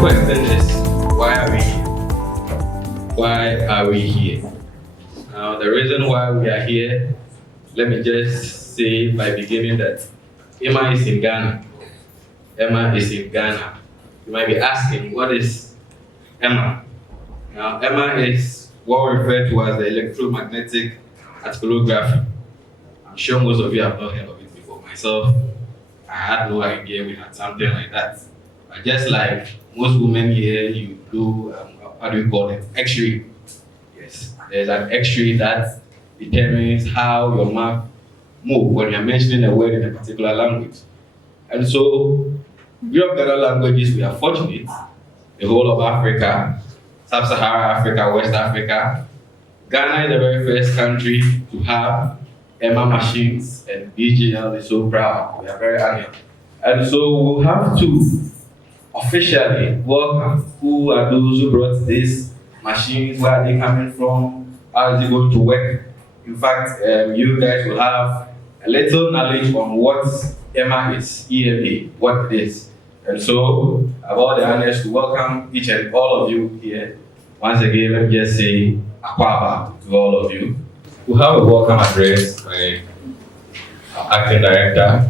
question is, why are we here? Why are we here? Now, the reason why we are here, let me just say by beginning that EMA is in Ghana. EMA is in Ghana. You might be asking, what is EMA? Now, EMA is what we refer to as the Electromagnetic Articulography. I'm sure most of you have not heard of it before. Myself, I had no idea we had something like that. But just like most women here, you do, how do you call it? X-ray. Yes, there's an X-ray that determines how your mouth moves when you're mentioning a word in a particular language. And so, we of Ghana languages, we are fortunate. The whole of Africa, Sub-Saharan Africa, West Africa. Ghana is the very first country to have EMA machines, and BGL is so proud. We are very honored. And so we'll have to officially welcome who are those who brought these machines, where are they coming from, how is it going to work. In fact, you guys will have a little knowledge on what EMA is, EMA, what it is. And so, I've all the honors to welcome each and all of you here. Once again, let me just say Akwaba to all of you. We'll have a welcome address by our acting director.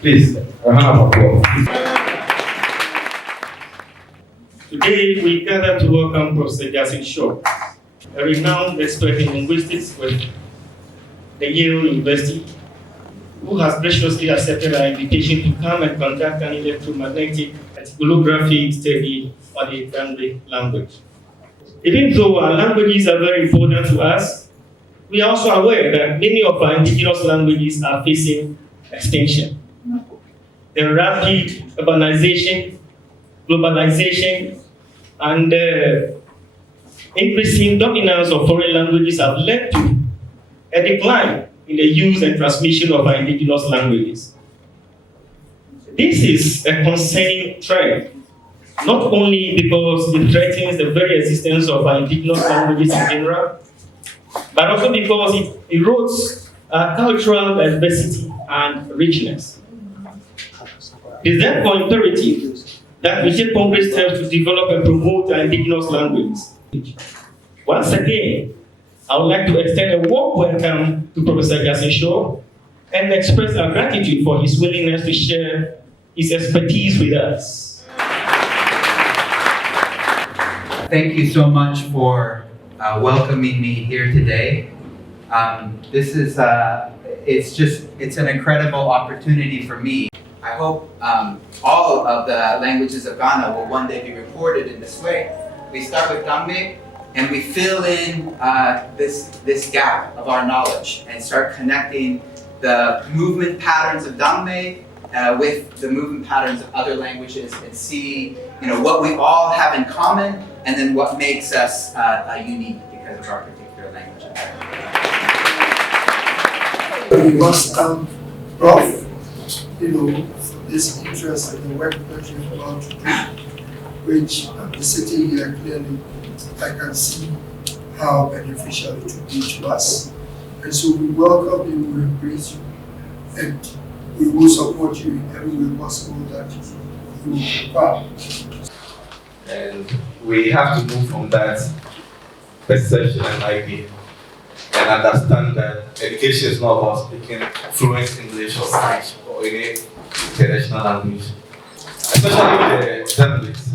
Please, a round of applause. Today, we gather to welcome Professor Jason Shaw, a renowned expert in linguistics with the Yale University, who has graciously accepted our invitation to come and conduct an electromagnetic articulography study on the Dangme language. Even though our languages are very important to us, we are also aware that many of our indigenous languages are facing extinction. The rapid urbanization, globalization, and increasing dominance of foreign languages have led to a decline in the use and transmission of our indigenous languages. This is a concerning trend, not only because it threatens the very existence of our indigenous languages in general, but also because it erodes our cultural diversity and richness. It is therefore imperative that we take concrete steps to develop and promote our indigenous languages. Once again, I would like to extend a warm welcome to Professor Jason Shaw and express our gratitude for his willingness to share his expertise with us. Thank you so much for welcoming me here today. It's an incredible opportunity for me. I hope all of the languages of Ghana will one day be recorded in this way. We start with Dangme, and we fill in this gap of our knowledge and start connecting the movement patterns of Dangme with the movement patterns of other languages, and see, what we all have in common, and then what makes us unique because of our particular language. We must thank Prof. For this interest in the work that you're about to do, which I'm sitting here clearly, I can see how beneficial it will be to us. And so we welcome you, we embrace you, and we will support you in every way possible that you will prepare. And we have to move from that perception and idea and understand that education is not about speaking fluent English or French or any international language. Especially the journalists.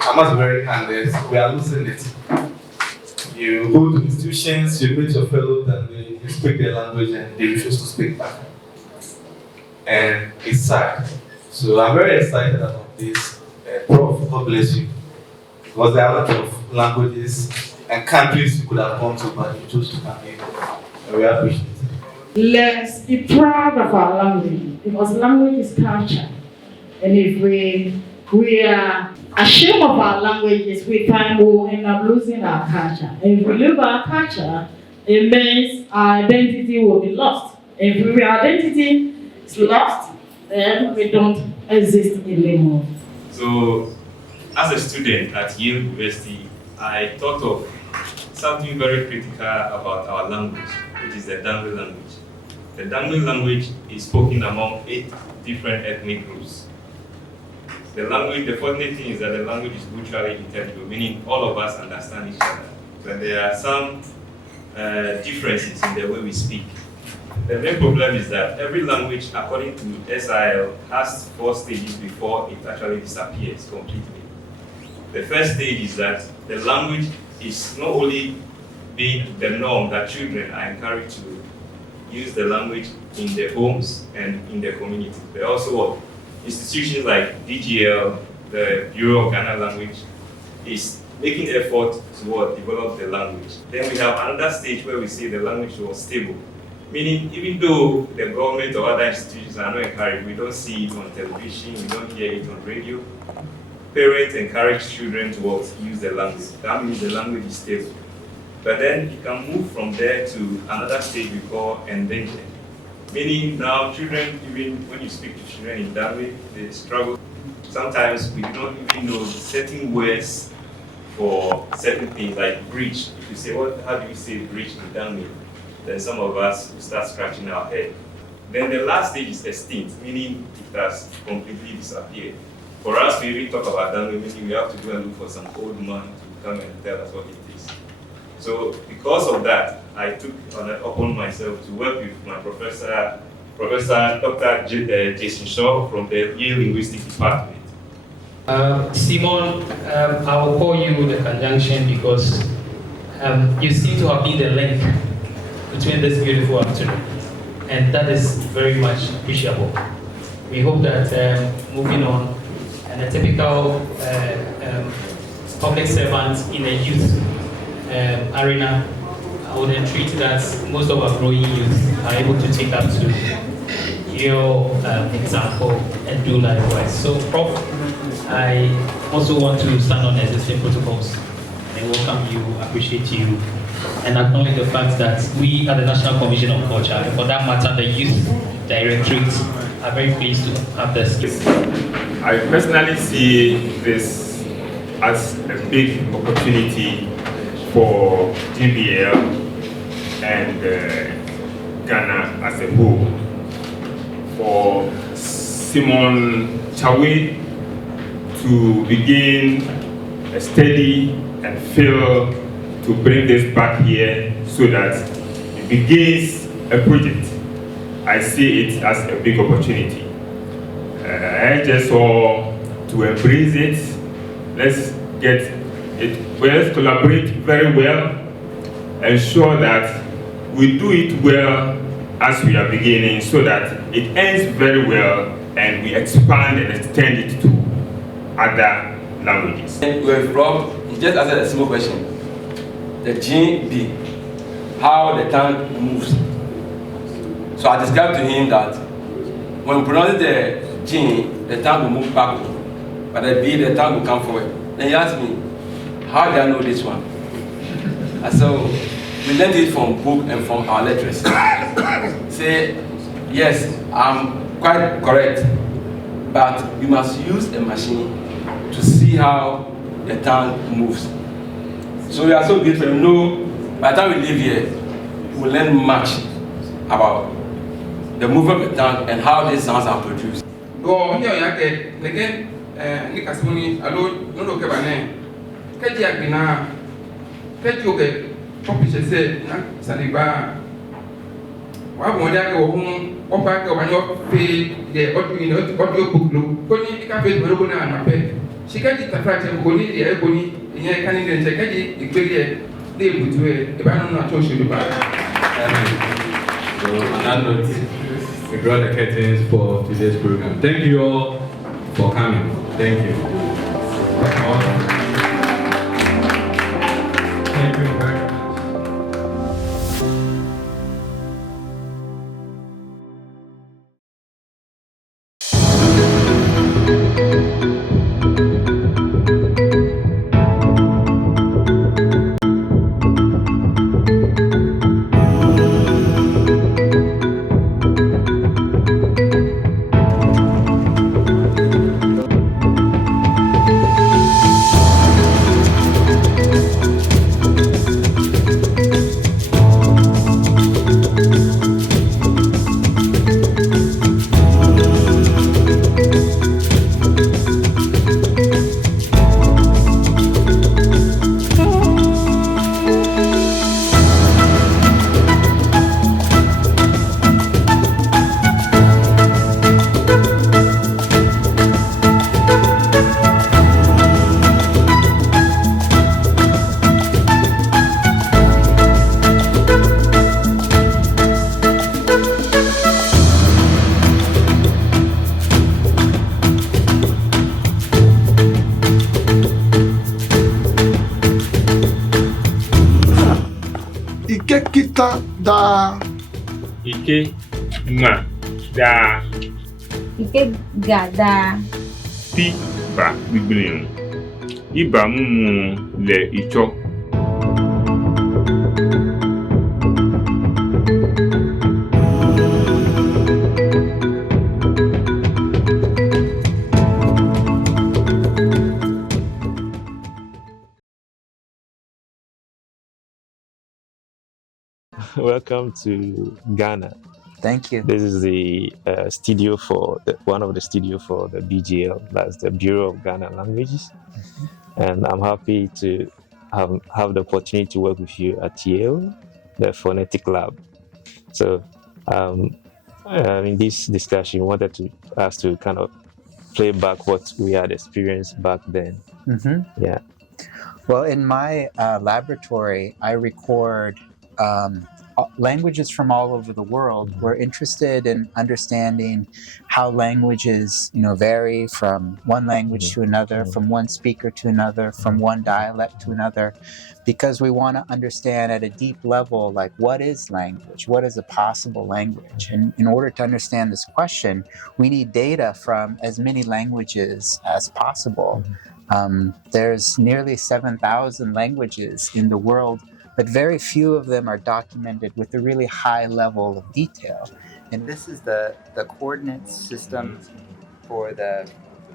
I must be very honest, we are losing it. You go to institutions, you meet your fellows, and you speak their language and they refuse to speak back. And it's sad. So I'm very excited about this. Prof, God bless you. Because there are a lot of languages and countries you could have gone to, but you chose to come here. And we appreciate it. Let's be proud of our language, because language is culture. And if we are ashamed of our languages, we will end up losing our culture. And if we lose our culture, it means our identity will be lost. If our identity is lost, then we don't exist anymore. So, as a student at Yale University, I thought of something very critical about our language, which is the Dangme language. The Dangme language is spoken among 8 different ethnic groups. the language, the fortunate thing is that the language is mutually intelligible, meaning all of us understand each other. But there are some differences in the way we speak. The main problem is that every language, according to SIL, has 4 stages before it actually disappears completely. The first stage is that the language is not only being the norm that children are encouraged to use the language in their homes and in their community, but also institutions like BGL, the Bureau of Ghana Language, is making effort to develop the language. Then we have another stage where we say the language was stable. Meaning, even though the government or other institutions are not encouraged, we don't see it on television, we don't hear it on radio. Parents encourage children to use the language. That means the language is stable. But then you can move from there to another stage we call endangered. Meaning now children, even when you speak to children in Dangme, they struggle. Sometimes we don't even know certain words for certain things like bridge. If you say, how do you say bridge in Dangme? Then some of us will start scratching our head. Then the last stage is extinct, meaning it has completely disappeared. For us to even talk about Dangme, meaning we have to go and look for some old man to come and tell us what it is. So because of that, I took upon myself to work with my Professor Dr. Jason Shaw from the Yale Linguistics department. Simon, I will call you the conjunction because you seem to have been the link between this beautiful afternoon, and that is very much appreciable. We hope that moving on, and a typical public servant in a youth arena, I would entreat that most of our growing youth are able to take up to your example and do likewise. So, Prof, I also want to stand on existing protocols and welcome you, appreciate you, and acknowledge the fact that we at the National Commission on Culture, and for that matter, the Youth Directorate, are very pleased to have this. I personally see this as a big opportunity for GBL and Ghana as a whole. For Simon Chawe to begin a study and feel to bring this back here so that it begins a project. I see it as a big opportunity. I just want to embrace it. Let's get it, let's collaborate very well, ensure that we do it well as we are beginning so that it ends very well and we expand and extend it to other languages. Where Rob, he just answered a simple question. The GB, how the tongue moves. So I described to him that when we pronounce the G, the tongue will move backward, but the B, the tongue will come forward. Then he asked me, how do I know this one? And so we learned it from book and from our lecturers. Say, yes, I'm quite correct, but we must use a machine to see how the tongue moves. So we are so grateful. You know, by the time we leave here, we will learn much about the movement of the tongue and how these sounds are produced. Go here, yake. Again, Nikasuni, alone, no look at name. Kaji Agbina, Kaji Popish said, Saliba. Why won't I go home? Or back when you pay the audio book look? Going to cafe to Rogona and my pet. She can't get a fraction of Goni, the Ebony, in your Canadian Secretary, the Great, they would do it. If I don't know, show you back. So, on that note, we draw the curtains for today's program. Thank you all for coming. Thank you. Thank you very much. Ike kita da. Ike ma da. Ike gada. Ti ba gbigbirin. Iba mumu le icho. Welcome to Ghana. Thank you. This is the studio for one of the studio for the BGL, that's the Bureau of Ghana Languages, and I'm happy to have the opportunity to work with you at Yale, the Phonetic Lab. So, in this discussion, wanted to us to kind of play back what we had experienced back then. Mm-hmm. Yeah. Well, in my laboratory, I record languages from all over the world. We're interested in understanding how languages, vary from one language to another, from one speaker to another, from one dialect to another, because we want to understand at a deep level, like, what is language? What is a possible language? And in order to understand this question, we need data from as many languages as possible. There's nearly 7,000 languages in the world, but very few of them are documented with a really high level of detail. And this is the coordinate system for the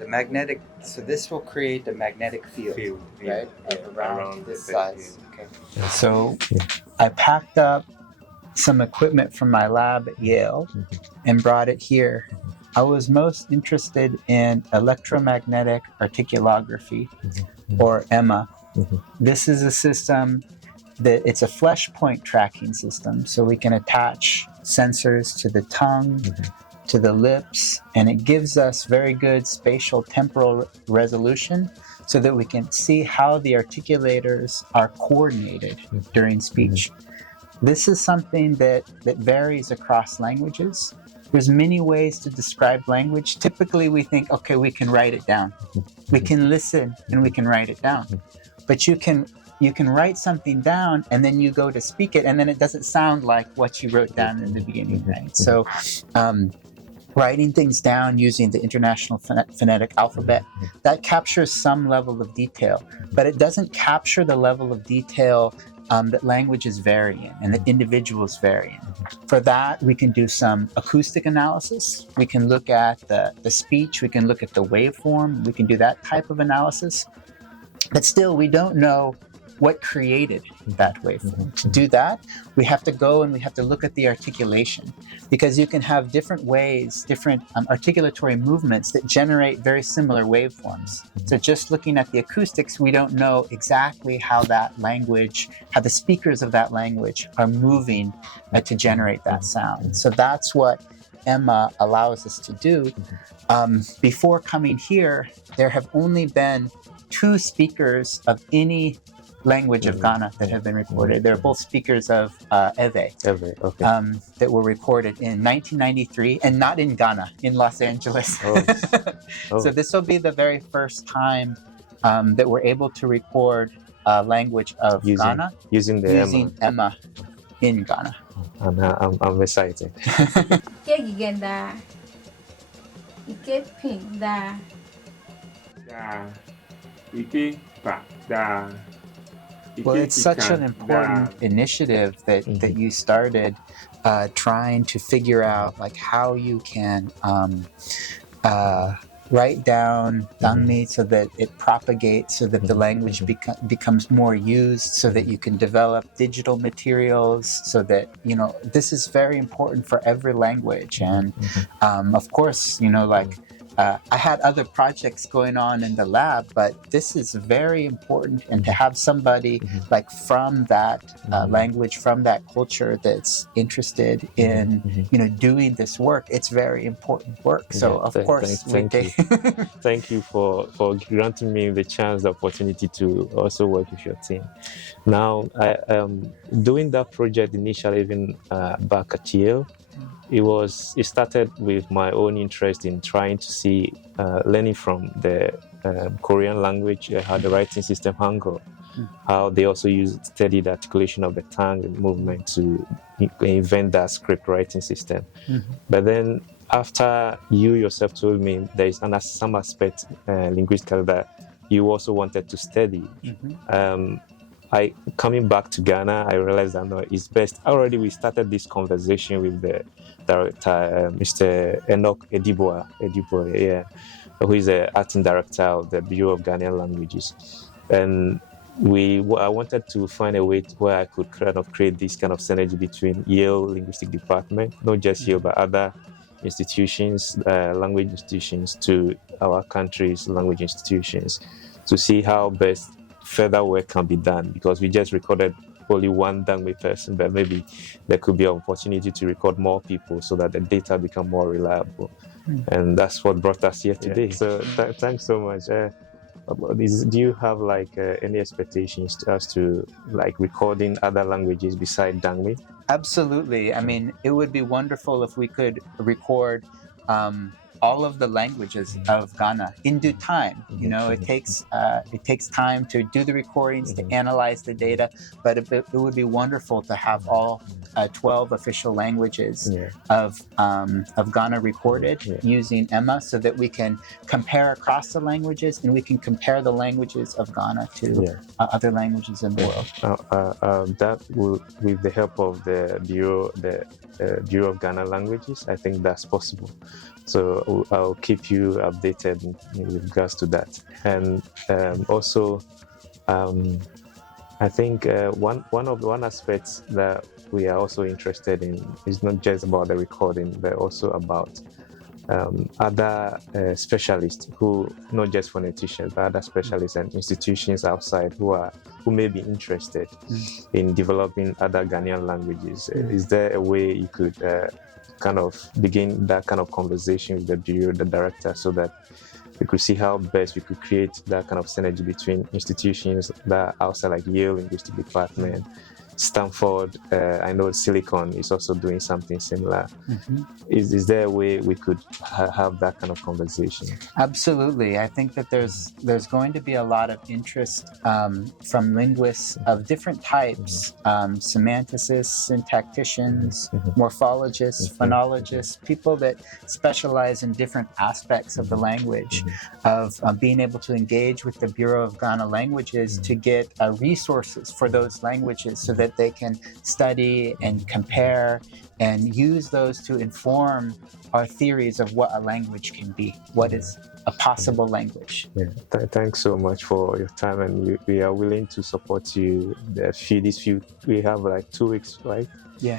magnetic. So this will create a magnetic field, right? Around this size. Okay. So I packed up some equipment from my lab at Yale and brought it here. I was most interested in electromagnetic articulography, or EMA. This is a system that it's a flesh point tracking system, so we can attach sensors to the tongue, to the lips, and it gives us very good spatial temporal resolution so that we can see how the articulators are coordinated during speech. This is something that varies across languages. There's many ways to describe language. Typically we think, okay, we can write it down. We can listen and we can write it down. But you can write something down and then you go to speak it and then it doesn't sound like what you wrote down in the beginning, right? So writing things down using the International Phonetic Alphabet, that captures some level of detail, but it doesn't capture the level of detail that languages vary in and that individuals vary in. For that, we can do some acoustic analysis. We can look at the speech, we can look at the waveform, we can do that type of analysis. But still, we don't know what created that waveform. To do that, we have to go and we have to look at the articulation, because you can have different ways, different articulatory movements that generate very similar waveforms. So just looking at the acoustics, we don't know exactly how that language, how the speakers of that language are moving to generate that sound. So that's what EMA allows us to do. Before coming here, there have only been 2 speakers of any language of Ghana that have been recorded. They're both speakers of Ewe, okay. That were recorded in 1993, and not in Ghana, in Los Angeles. So this will be the very first time that we're able to record a language of Ghana using EMA in Ghana. And I'm excited. Well, it's such an important initiative that you started, trying to figure out like how you can write down Dangme so that it propagates, so that the language becomes more used, so that you can develop digital materials, so that, this is very important for every language. And of course, I had other projects going on in the lab, but this is very important, and to have somebody like from that language, from that culture that's interested in doing this work, it's very important work. So of course, thank you. Thank you for granting me the chance, the opportunity to also work with your team. Now, I doing that project initially, even back at Yale, It started with my own interest in trying to see, learning from the Korean language, how the writing system Hangul, how they also study the articulation of the tongue and movement to invent that script writing system. But then after you yourself told me there is some aspect linguistically that you also wanted to study, coming back to Ghana, I realized that no, it's best. Already we started this conversation with the director, Mr. Enoch Ediboa, yeah, who is the acting director of the Bureau of Ghanaian Languages. And I wanted to find a way where I could kind of create this kind of synergy between Yale Linguistic Department, not just Yale, but other institutions, language institutions, to our country's language institutions, to see how best further work can be done, because we just recorded only one Dangme person, but maybe there could be an opportunity to record more people so that the data become more reliable. And that's what brought us here today. So thanks so much. Do you have like any expectations as to like recording other languages beside Dangme? Absolutely. I mean, it would be wonderful if we could record all of the languages of Ghana in due time. You know, it takes time to do the recordings, to analyze the data, but it would be wonderful to have all 12 official languages of Ghana recorded using EMA, so that we can compare across the languages and we can compare the languages of Ghana to other languages in the world. That will, with the help of the Bureau of Ghana Languages, I think that's possible. So I'll keep you updated with regards to that. And also, I think one aspect that we are also interested in is not just about the recording, but also about other specialists who, not just phoneticians, but other specialists and institutions outside who may be interested in developing other Ghanaian languages. Is there a way you could kind of begin that kind of conversation with the bureau, the director, so that we could see how best we could create that kind of synergy between institutions that are outside, like Yale Linguistic Department, Stanford, I know Silicon is also doing something similar. Is there a way we could have that kind of conversation? Absolutely. I think that there's going to be a lot of interest from linguists of different types, semanticists, syntacticians, morphologists, phonologists, people that specialize in different aspects of the language, of being able to engage with the Bureau of Ghana Languages to get resources for those languages, so that they can study and compare and use those to inform our theories of what a language can be, what is a possible language. Thanks so much for your time, and we are willing to support you. We have like 2 weeks, right? Yeah.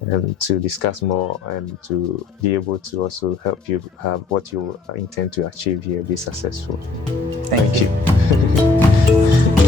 And to discuss more and to be able to also help you have what you intend to achieve here be successful. Thank you.